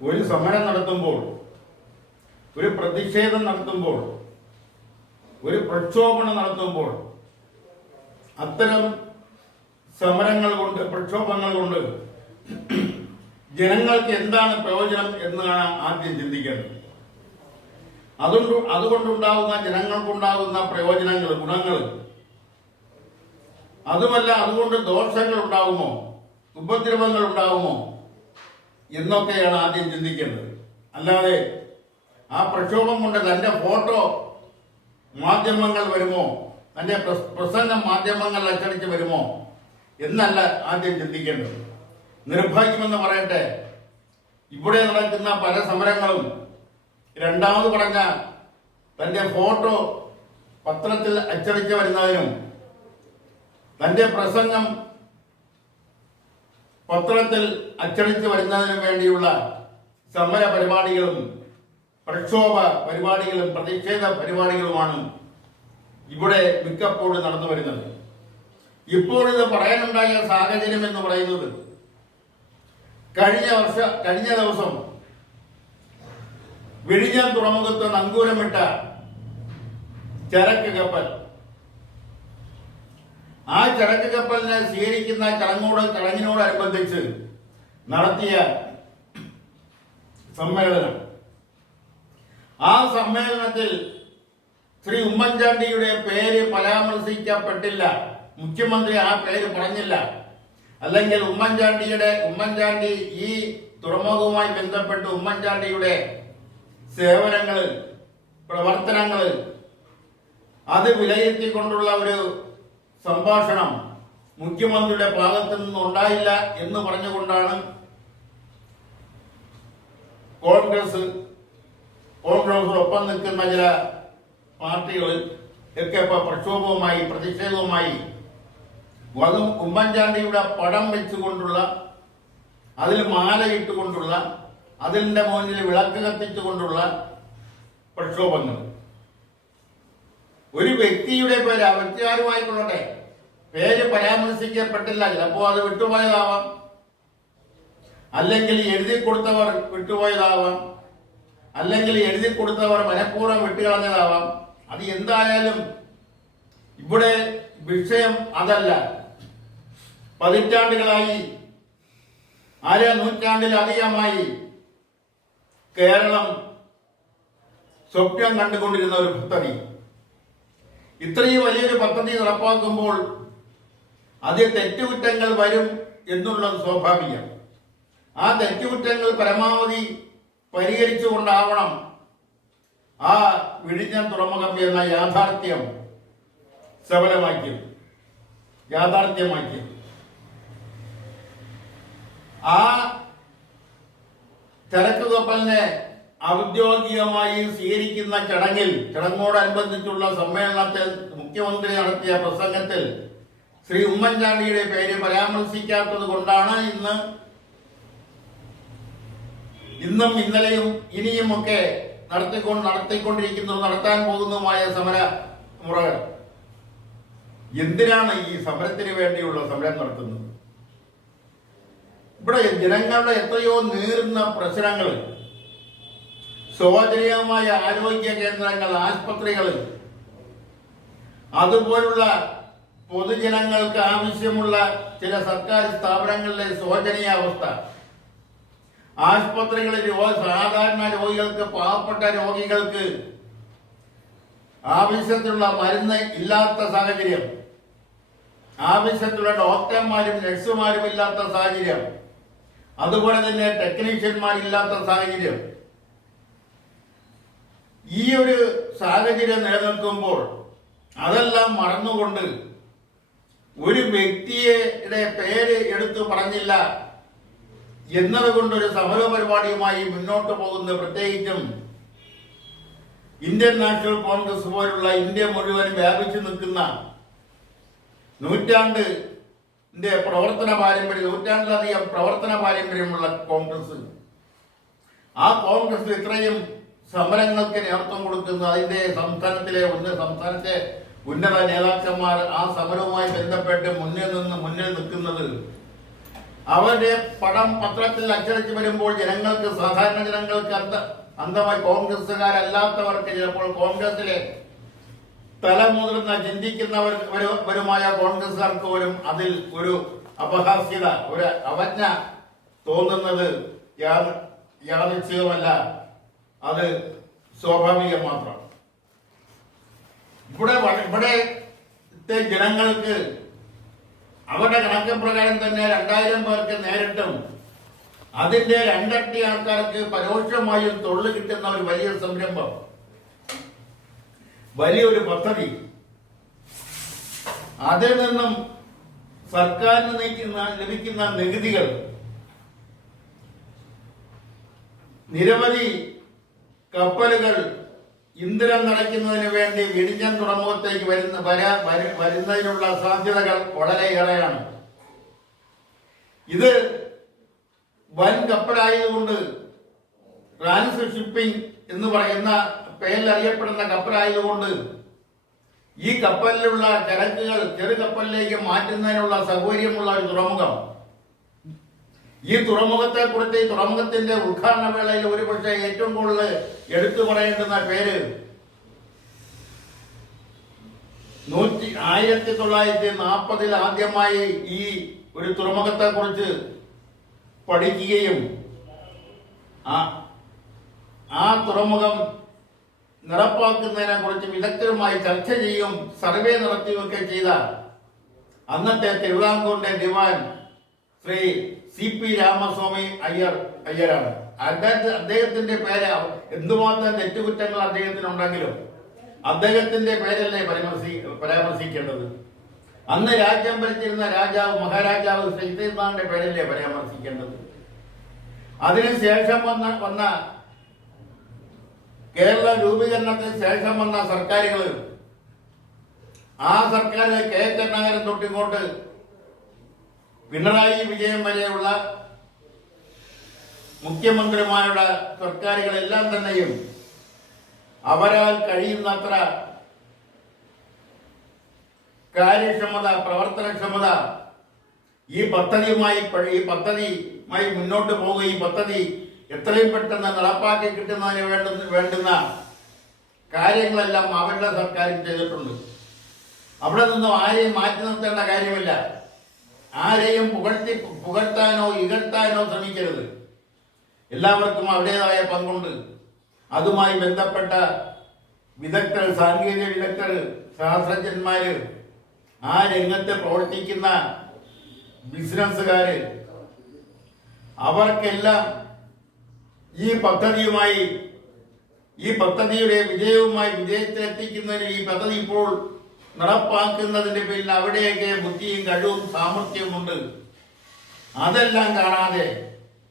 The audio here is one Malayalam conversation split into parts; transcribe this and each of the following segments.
ഒരു സമരം നടത്തുമ്പോൾ, ഒരു പ്രതിഷേധം നടത്തുമ്പോൾ, ഒരു പ്രക്ഷോഭണം നടത്തുമ്പോൾ അത്തരം സമരങ്ങൾ കൊണ്ട്, പ്രക്ഷോഭങ്ങൾ കൊണ്ട് ജനങ്ങൾക്ക് എന്താണ് പ്രയോജനം എന്നാണ് ആദ്യം ചിന്തിക്കേണ്ടത്. അതുകൊണ്ടുണ്ടാകുന്ന ജനങ്ങൾക്കുണ്ടാകുന്ന പ്രയോജനങ്ങൾ, ഗുണങ്ങൾ, അതുമല്ല അതുകൊണ്ട് ദോഷങ്ങൾ ഉണ്ടാകുമോ, ഉപദ്രവങ്ങൾ ഉണ്ടാകുമോ എന്നൊക്കെയാണ് ആദ്യം ചിന്തിക്കേണ്ടത്. അല്ലാതെ ആ പ്രക്ഷോഭം കൊണ്ട് തന്റെ ഫോട്ടോ മാധ്യമങ്ങൾ വരുമോ, തന്റെ പ്രസംഗം മാധ്യമങ്ങൾ അച്ചടിച്ച് വരുമോ എന്നല്ല ആദ്യം ചിന്തിക്കേണ്ടത്. നിർഭാഗ്യമെന്ന് പറയട്ടെ, ഇവിടെ നടക്കുന്ന പല സമരങ്ങളും രണ്ടാമത് പറഞ്ഞ തന്റെ ഫോട്ടോ പത്രത്തിൽ അച്ചടിച്ച് വരുന്നതിനും തന്റെ പ്രസംഗം പത്രത്തിൽ അച്ചടിച്ച് വരുന്നതിനും വേണ്ടിയുള്ള സമര പരിപാടികളും പ്രക്ഷോഭ പരിപാടികളും പ്രതിഷേധ പരിപാടികളുമാണ് ഇവിടെ മിക്കപ്പോഴും നടന്നു വരുന്നത്. ഇപ്പോഴിത് പറയാനുണ്ടായ സാഹചര്യം എന്ന് പറയുന്നത്, കഴിഞ്ഞ ദിവസം വിഴിഞ്ഞം തുറമുഖത്ത് നങ്കൂരമിട്ട ചരക്ക് കപ്പൽ, ആ ചരക്ക് കപ്പലിനെ സ്വീകരിക്കുന്ന ചടങ്ങിനോടനുബന്ധിച്ച് നടത്തിയ സമ്മേളനം, ആ സമ്മേളനത്തിൽ ശ്രീ ഉമ്മൻചാണ്ടിയുടെ പേര് പരാമർശിക്കപ്പെട്ടില്ല. മുഖ്യമന്ത്രി ആ പേര് പറഞ്ഞില്ല. അല്ലെങ്കിൽ ഉമ്മൻചാണ്ടി ഈ തുറമുഖവുമായി ബന്ധപ്പെട്ട് ഉമ്മൻചാണ്ടിയുടെ സേവനങ്ങൾ, പ്രവർത്തനങ്ങൾ അത് വിലയിരുത്തിക്കൊണ്ടുള്ള ഒരു സംഭാഷണം മുഖ്യമന്ത്രിയുടെ ഭാഗത്തു നിന്നുണ്ടായില്ല എന്ന് പറഞ്ഞുകൊണ്ടാണ് കോൺഗ്രസിനൊപ്പം നിൽക്കുന്ന ചില പാർട്ടികൾ ഒക്കെ ഇപ്പൊ പ്രക്ഷോഭവുമായി, പ്രതിഷേധവുമായി ഉമ്മൻചാണ്ടിയുടെ പടം വെച്ചുകൊണ്ടുള്ള, അതിൽ മാല ഇട്ടുകൊണ്ടുള്ള, അതിന്റെ മുന്നിൽ വിളക്ക് കത്തിച്ചുകൊണ്ടുള്ള പ്രക്ഷോഭങ്ങൾ. ഒരു വ്യക്തിയുടെ പേര്, ആ വ്യക്തി ആരുമായിക്കൊള്ളട്ടെ, പേര് പരാമർശിക്കപ്പെട്ടില്ല. ചിലപ്പോ അത് വിട്ടുപോയതാവാം, അല്ലെങ്കിൽ എഴുതി കൊടുത്തവർ വിട്ടുപോയതാവാം, അല്ലെങ്കിൽ എഴുതി കൊടുത്തവർ മനഃപൂർവ്വം വിട്ടുകളഞ്ഞതാവാം. അത് എന്തായാലും ഇവിടെ വിഷയം അതല്ല. പതിറ്റാണ്ടുകളായി, നൂറ്റാണ്ടിലധികമായി കേരളം സ്വപ്നം കണ്ടുകൊണ്ടിരുന്ന ഒരു പദ്ധതി, ഇത്രയും വലിയൊരു പദ്ധതി നടപ്പാക്കുമ്പോൾ അതിൽ തെറ്റുകുറ്റങ്ങൾ വരും എന്നുള്ളത് സ്വാഭാവികം. ആ തെറ്റുകുറ്റങ്ങൾ പരമാവധി പരിഹരിച്ചുകൊണ്ടാവണം ആ വിഴിഞ്ഞം തുറമുഖം എന്ന യാഥാർത്ഥ്യമാക്കി. ആ ചരക്ക് കപ്പലിനെ ഔദ്യോഗികമായി സ്വീകരിക്കുന്ന ചടങ്ങോടനുബന്ധിച്ചുള്ള സമ്മേളനത്തിൽ മുഖ്യമന്ത്രി നടത്തിയ പ്രസംഗത്തിൽ ശ്രീ ഉമ്മൻചാണ്ടിയുടെ പേര് പരാമർശിക്കാത്തത് കൊണ്ടാണ് ഇന്നും ഇന്നലെയും ഇനിയുമൊക്കെ നടത്താൻ പോകുന്നതുമായ സമര മുറകൾ. എന്തിനാണ് ഈ സമരത്തിന് വേണ്ടിയുള്ള സമരം നടത്തുന്നത്? ഇവിടെ ജനങ്ങളുടെ എത്രയോ നീറുന്ന പ്രശ്നങ്ങൾ, ശോചനീയമായ ആരോഗ്യ കേന്ദ്രങ്ങൾ, ആശുപത്രികൾ, അതുപോലുള്ള പൊതുജനങ്ങൾക്ക് ആവശ്യമുള്ള ചില സർക്കാർ സ്ഥാപനങ്ങളിലെ ശോചനീയാവസ്ഥ, ആശുപത്രികളിൽ സാധാരണ രോഗികൾക്ക്, പാവപ്പെട്ട രോഗികൾക്ക് ആവശ്യത്തിലുള്ള മരുന്ന് ഇല്ലാത്ത സാഹചര്യം, ആവശ്യത്തിലുള്ള ഡോക്ടർമാരും നഴ്സുമാരും ഇല്ലാത്ത സാഹചര്യം, അതുപോലെ തന്നെ ടെക്നീഷ്യന്മാരില്ലാത്ത സാഹചര്യം. ഈ ഒരു സാഹചര്യം നിലനിൽക്കുമ്പോൾ അതെല്ലാം മറന്നുകൊണ്ട് ഒരു വ്യക്തിയുടെ പേര് എടുത്തു പറഞ്ഞില്ല എന്നതുകൊണ്ടൊരു സമര പരിപാടിയുമായി മുന്നോട്ട് പോകുന്ന, പ്രത്യേകിച്ചും ഇന്ത്യൻ നാഷണൽ കോൺഗ്രസ് പോലുള്ള ഇന്ത്യ മുഴുവൻ വ്യാപിച്ചു നിൽക്കുന്ന നൂറ്റാണ്ടിലധികം പ്രവർത്തന പാരമ്പര്യമുള്ള കോൺഗ്രസ്, ആ കോൺഗ്രസ് ഇത്രയും സമരങ്ങൾക്ക് നേതൃത്വം കൊടുക്കുന്ന അതിന്റെ സംസ്ഥാനത്തെ ഉന്നത നേതാക്കന്മാർ ആ സമരവുമായി ബന്ധപ്പെട്ട് മുന്നിൽ നിൽക്കുന്നത് അവരുടെ പടം പത്രത്തിൽ അച്ചടിച്ച് വരുമ്പോൾ ജനങ്ങൾക്ക്, സാധാരണ ജനങ്ങൾക്ക് അന്ധമായി കോൺഗ്രസുകാരല്ലാത്തവർക്ക് ചിലപ്പോൾ കോൺഗ്രസിലെ തലമുതിർന്ന ചിന്തിക്കുന്നവരുമായ കോൺഗ്രസുകാർക്ക് പോലും അതിൽ ഒരു അപഹാസ്യത, ഒരു അവജ്ഞ തോന്നുന്നത് യാദൃച്ഛികമല്ല, അത് സ്വാഭാവികം മാത്രം. ഇവിടത്തെ ജനങ്ങൾക്ക് അവരുടെ കണക്ക് പ്രകാരം തന്നെ 2000 പേർക്ക് നേരിട്ടും അതിന്റെ 2 ഇരട്ടി ആൾക്കാർക്ക് പരോക്ഷമായും തൊഴിൽ കിട്ടുന്ന ഒരു വലിയ സംരംഭം, വലിയൊരു പദ്ധതി, അതിൽ നിന്നും സർക്കാരിന് ലഭിക്കുന്ന നികുതികൾ നിരവധി കപ്പലുകൾ ഇന്ധനം നിറയ്ക്കുന്നതിന് വേണ്ടി വിഴിഞ്ഞം തുറമുഖത്തേക്ക് വരുന്നതിനുള്ള സാധ്യതകൾ വളരെയേറെയാണ്. ഇത് വൻ കപ്പലായതുകൊണ്ട്, ട്രാൻസ് ഷിപ്പിംഗ് എന്ന് പറയുന്ന പേരിൽ അറിയപ്പെടുന്ന കപ്പലായതുകൊണ്ട് ഈ കപ്പലിലുള്ള ചരക്കുകൾ ചെറു കപ്പലിലേക്ക് മാറ്റുന്നതിനുള്ള സൗകര്യമുള്ള ഒരു തുറമുഖം. ഈ തുറമുഖത്തെ കുറിച്ച്, ഈ തുറമുഖത്തിന്റെ ഉദ്ഘാടന വേളയിൽ ഒരുപക്ഷെ ഏറ്റവും കൂടുതൽ എടുത്തു പറയേണ്ടുന്ന പേര് 1940 ആദ്യമായി ഈ ഒരു തുറമുഖത്തെ കുറിച്ച് പഠിക്കുകയും ആ തുറമുഖം നടപ്പാക്കുന്നതിനെ കുറിച്ച് വിദഗ്ധരുമായി ചർച്ച ചെയ്യും, സർവേ നടത്തുകയൊക്കെ ചെയ്ത അന്നത്തെ തിരുവിതാംകൂറിന്റെ ദിവാൻ ശ്രീ CP രാമസ്വാമി അയ്യരാണ്. അദ്ദേഹത്തിന്റെ പേര്, എന്തുമാത്രം തെറ്റുകുറ്റങ്ങൾ അദ്ദേഹത്തിനുണ്ടെങ്കിലും അദ്ദേഹത്തിന്റെ പേരല്ലേ പരാമർശിക്കേണ്ടത്? അന്ന് രാജ്യം ഭരിച്ചിരുന്ന രാജാവ്, മഹാരാജാവ് ശ്രീനാഥന്റെ പേരല്ലേ പരാമർശിക്കേണ്ടത്? അതിനുശേഷം വന്ന കേരള രൂപീകരണത്തിന് ശേഷം വന്ന സർക്കാരുകൾ, ആ സർക്കാരിലെ K കരുണാകരൻ തൊട്ടിങ്ങോട്ട് പിണറായി വിജയൻ വരെയുള്ള മുഖ്യമന്ത്രിമാരുടെ സർക്കാരുകളെല്ലാം തന്നെയും അവരാൽ കഴിയുന്നത്ര കാര്യക്ഷമത, പ്രവർത്തനക്ഷമത ഈ പദ്ധതിയുമായി മുന്നോട്ട് പോവുക, ഈ പദ്ധതി എത്രയും പെട്ടെന്ന് നടപ്പാക്കി കിട്ടുന്നതിന് വേണ്ടുന്ന കാര്യങ്ങളെല്ലാം അവരുടെ സർക്കാരും ചെയ്തിട്ടുണ്ട്. അവിടെ നിന്നും ആരെയും മാറ്റി നിർത്തേണ്ട കാര്യമില്ല. ആരെയും പുകഴ്ത്താനോ ഇകഴ്ത്താനോ ശ്രമിക്കരുത്. എല്ലാവർക്കും അവരുടേതായ പങ്കുണ്ട്. അതുമായി ബന്ധപ്പെട്ട വിദഗ്ധർ, സാങ്കേതിക വിദഗ്ധർ, ശാസ്ത്രജ്ഞന്മാര്, ആ രംഗത്ത് പ്രവർത്തിക്കുന്ന ബിസിനസ്സുകാര്, അവർക്കെല്ലാം ഈ പദ്ധതിയുടെ വിജയത്തിലെത്തിക്കുന്നതിന് ഈ പദ്ധതി ഇപ്പോൾ നടപ്പാക്കുന്നതിന്റെ പേരിൽ അവിടെയൊക്കെ ബുദ്ധിയും കഴിവും സാമർഥ്യവും ഉണ്ട്. അതെല്ലാം കാണാതെ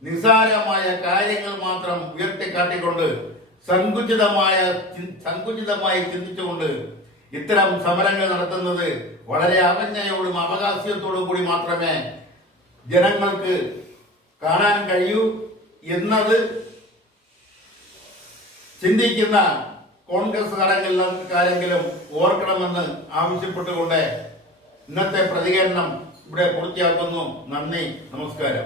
നിസ്സാരമായ കാര്യങ്ങൾ മാത്രം ഉയർത്തിക്കാട്ടിക്കൊണ്ട് സങ്കുചിതമായി ചിന്തിച്ചുകൊണ്ട് ഇത്തരം സമരങ്ങൾ നടത്തുന്നത് വളരെ അവജ്ഞയോടും അവകാശത്തോടും കൂടി മാത്രമേ ജനങ്ങൾക്ക് കാണാൻ കഴിയൂ എന്നത് ചിന്തിക്കുന്ന കോൺഗ്രസ്സുകാരെങ്കിലും ഓർക്കണമെന്ന് ആവശ്യപ്പെട്ടുകൊണ്ട് ഇന്നത്തെ പ്രതികരണം ഇവിടെ പൂർത്തിയാക്കുന്നു. നന്ദി, നമസ്കാരം.